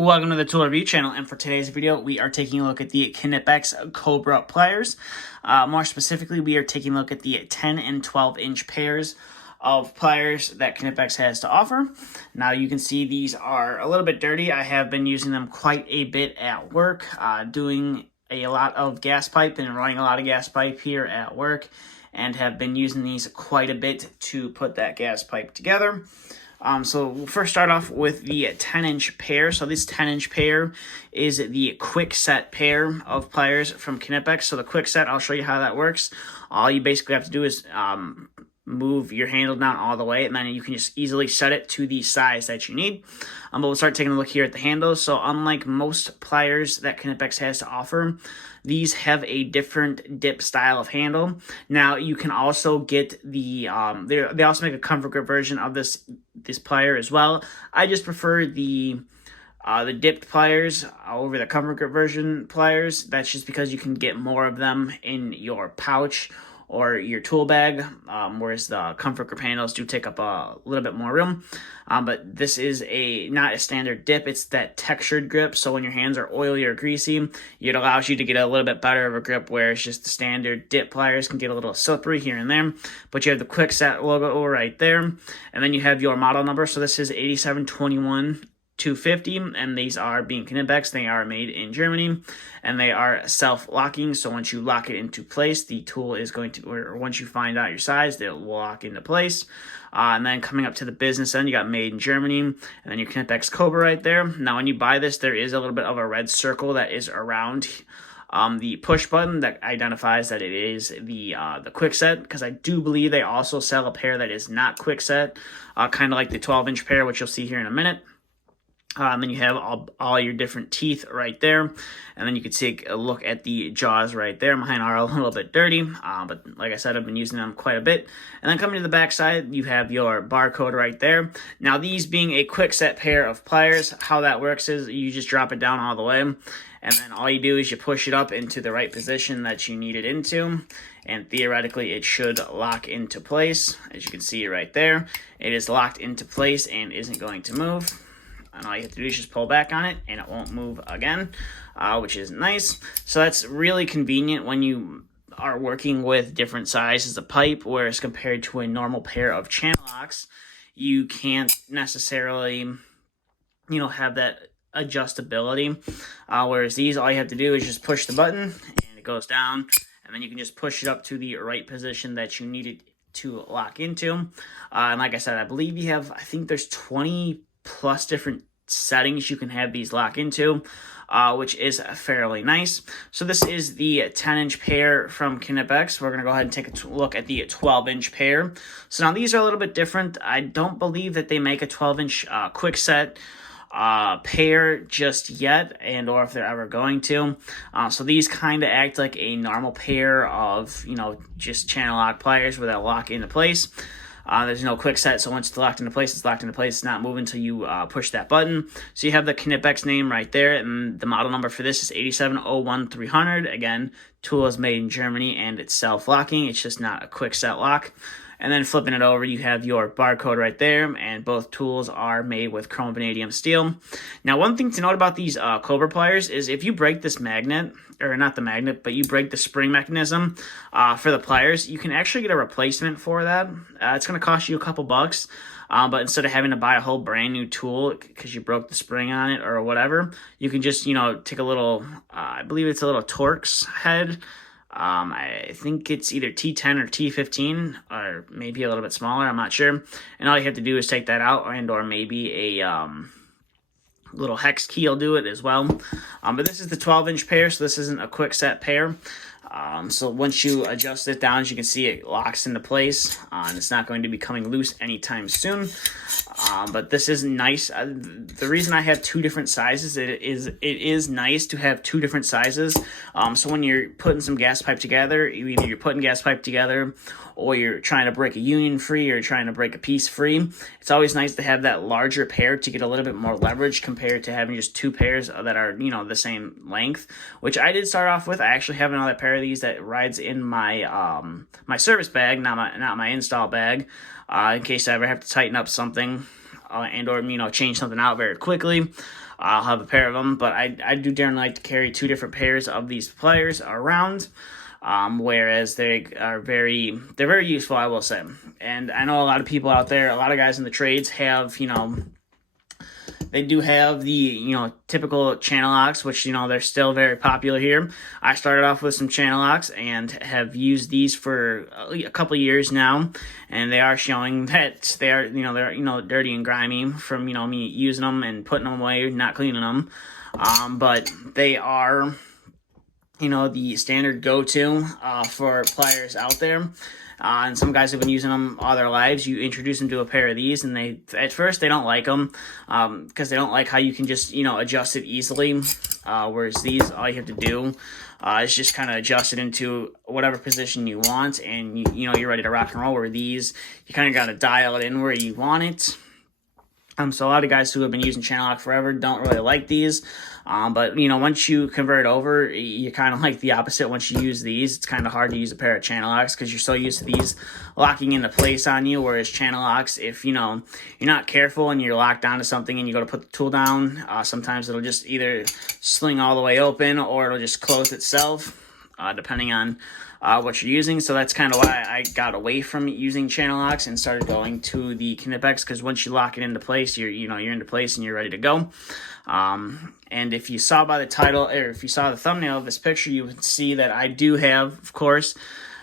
Welcome to the Tool Review channel, and for today's video, we are taking a look at the Knipex Cobra Pliers. More specifically, we are taking a look at the 10 and 12 inch pairs of pliers that Knipex has to offer. Now you can see these are a little bit dirty. I have been using them quite a bit at work, doing a lot of gas pipe and running a lot of gas pipe here at work, and have been using these quite a bit to put that gas pipe together. So we'll first start off with the 10-inch pair. So this 10-inch pair is the QuickSet pair of pliers from Knipex. So the QuickSet, I'll show you how that works. All you basically have to do is move your handle down all the way, and then you can just easily set it to the size that you need. But we'll start taking a look here at the handle. So unlike most pliers that Knipex has to offer, these have a different dip style of handle. Now you can also get the they also make a comfort grip version of this plier as well. I just prefer the dipped pliers over the comfort grip version pliers. That's just because you can get more of them in your pouch or your tool bag, whereas the comfort grip handles do take up a little bit more room. But this is not a standard dip, it's that textured grip, so when your hands are oily or greasy, it allows you to get a little bit better of a grip, whereas just the standard dip pliers can get a little slippery here and there. But you have the QuickSet logo right there, and then you have your model number. So this is 8721 250, and these are being Knipex. They are made in Germany, and they are self-locking. So once you lock it into place, the tool is going to, or once you find out your size, they'll lock into place. And then coming up to the business end, you got made in Germany, and then your Knipex Cobra right there. Now when you buy this, there is a little bit of a red circle that is around the push button that identifies that it is the QuickSet, because I do believe they also sell a pair that is not QuickSet, kind of like the 12-inch pair, which you'll see here in a minute. And then you have all your different teeth right there. And then you can take a look at the jaws right there. Mine are a little bit dirty, but like I said, I've been using them quite a bit. And then coming to the back side, you have your barcode right there. Now, these being a QuickSet pair of pliers, how that works is you just drop it down all the way. And then all you do is you push it up into the right position that you need it into. And theoretically, it should lock into place. As you can see right there, it is locked into place and isn't going to move. And all you have to do is just pull back on it, and it won't move again, which is nice. So that's really convenient when you are working with different sizes of pipe, whereas compared to a normal pair of channel locks, you can't necessarily, have that adjustability. Whereas these, all you have to do is just push the button, and it goes down, and then you can just push it up to the right position that you need it to lock into. And like I said, I believe you have, I think there's 20 plus different settings you can have these lock into, which is fairly nice. So this is the 10-inch pair from Knipex. We're going to go ahead and take a look at the 12-inch pair. So now these are a little bit different. I don't believe that they make a 12-inch QuickSet pair just yet, and or if they're ever going to. So these kind of act like a normal pair of, just channel lock pliers where they'll lock into place. There's no QuickSet, so once it's locked into place, it's locked into place. It's not moving until you push that button. So you have the Knipex name right there, and the model number for this is 8701-300. Again, tool is made in Germany, and it's self-locking. It's just not a QuickSet lock. And then flipping it over, you have your barcode right there, and both tools are made with chrome vanadium steel. Now, one thing to note about these Cobra pliers is if you break this magnet, or not the magnet, but you break the spring mechanism for the pliers, you can actually get a replacement for that. It's going to cost you a couple bucks, but instead of having to buy a whole brand new tool because you broke the spring on it or whatever, you can just, take a little, I believe it's a little Torx head. I think it's either T10 or T15, or maybe a little bit smaller, I'm not sure. And all you have to do is take that out, and or maybe a little hex key will do it as well. But this is the 12-inch pair, so this isn't a QuickSet pair. So once you adjust it down, as you can see, it locks into place, and it's not going to be coming loose anytime soon. But this is nice. The reason I have two different sizes, it is nice to have two different sizes. So when you're putting some gas pipe together, either you're putting gas pipe together, or you're trying to break a union free, or trying to break a piece free, it's always nice to have that larger pair to get a little bit more leverage compared to having just two pairs that are, the same length, which I did start off with. I actually have another pair of these that rides in my my service bag, not my install bag, in case I ever have to tighten up something and or change something out very quickly. I'll have a pair of them, but I do generally like to carry 2 different pairs of these pliers around. Whereas they're very useful, I will say. And I know a lot of people out there, a lot of guys in the trades have, they do have the, typical channel locks, which, they're still very popular here. I started off with some channel locks and have used these for a couple years now, and they are showing that they are, they're, dirty and grimy from, me using them and putting them away, not cleaning them. But they are, the standard go-to for pliers out there. And some guys have been using them all their lives. You introduce them to a pair of these, and at first they don't like them because they don't like how you can just, adjust it easily. Whereas these, all you have to do is just kind of adjust it into whatever position you want, and you're ready to rock and roll. Where these, you kind of got to dial it in where you want it. So a lot of guys who have been using channel lock forever don't really like these. But, once you convert over, you kind of like the opposite. Once you use these, it's kind of hard to use a pair of channel locks because you're so used to these locking into place on you. Whereas channel locks, if, you're not careful and you're locked onto something and you go to put the tool down, sometimes it'll just either sling all the way open or it'll just close itself, depending on what you're using. So that's kind of why I got away from using channel locks and started going to the Knipex, because once you lock it into place, you're into place and you're ready to go. And if you saw by the title, or if you saw the thumbnail of this picture, you would see that I do have, of course,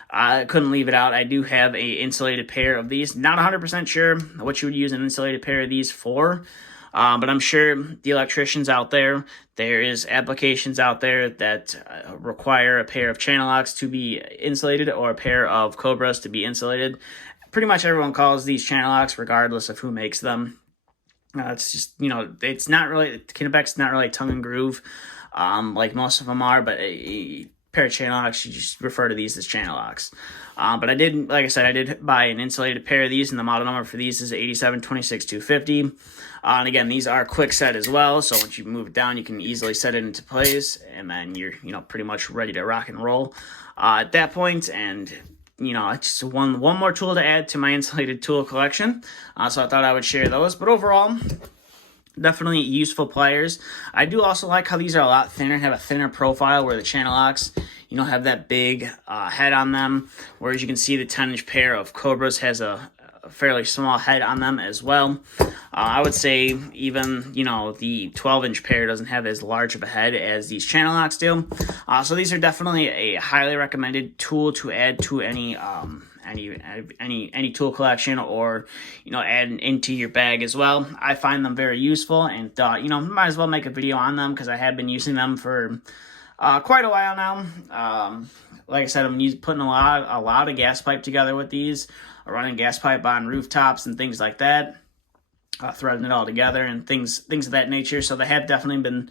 I couldn't leave it out, I do have a insulated pair of these. Not 100% sure what you would use an insulated pair of these for. But I'm sure the electricians out there, there is applications out there that require a pair of channel locks to be insulated or a pair of Cobras to be insulated. Pretty much everyone calls these channel locks regardless of who makes them. It's just, it's not really, Knipex is not really tongue and groove like most of them are, but a pair of channel locks, you just refer to these as channel locks. But I did, like I said, I did buy an insulated pair of these, and the model number for these is 8726250. And again, these are QuickSet as well, so once you move it down, you can easily set it into place, and then you're, pretty much ready to rock and roll at that point. And it's just one more tool to add to my insulated tool collection. So I thought I would share those. But overall, definitely useful pliers. I do also like how these are a lot thinner, have a thinner profile, where the channel locks, have that big head on them. Whereas you can see the 10-inch pair of Cobras has a fairly small head on them as well. I would say even, the 12-inch pair doesn't have as large of a head as these channel locks do. So these are definitely a highly recommended tool to add to any tool collection, or, add into your bag as well. I find them very useful, and thought, might as well make a video on them because I have been using them for quite a while now. Like I said, I'm putting a lot of gas pipe together with these, running gas pipe on rooftops and things like that, threading it all together and things of that nature. So they have definitely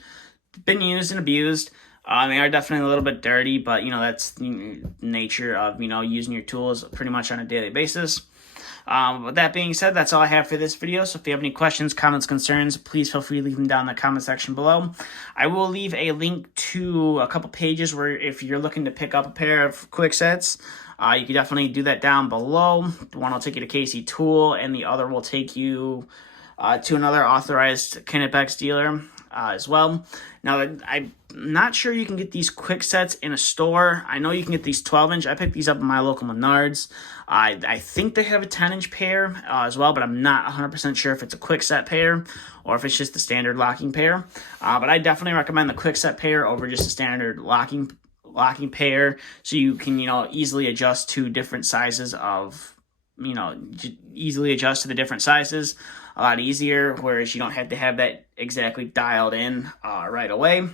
been used and abused. They are definitely a little bit dirty, but that's the nature of using your tools pretty much on a daily basis. With that being said, that's all I have for this video. So if you have any questions, comments, concerns, please feel free to leave them down in the comment section below. I will leave a link to a couple pages where if you're looking to pick up a pair of QuickSets, you can definitely do that down below. One will take you to Casey Tool, and the other will take you to another authorized Knipex dealer as well. Now, I'm not sure you can get these QuickSets in a store. I know you can get these 12-inch. I picked these up in my local Menards. I think they have a 10-inch pair as well, but I'm not 100% sure if it's a QuickSet pair or if it's just the standard locking pair. But I definitely recommend the QuickSet pair over just a standard locking pair, so you can easily adjust to different sizes of easily adjust to the different sizes a lot easier, whereas you don't have to have that exactly dialed in right away.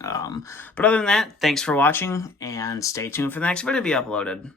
But other than that, thanks for watching, and stay tuned for the next video to be uploaded.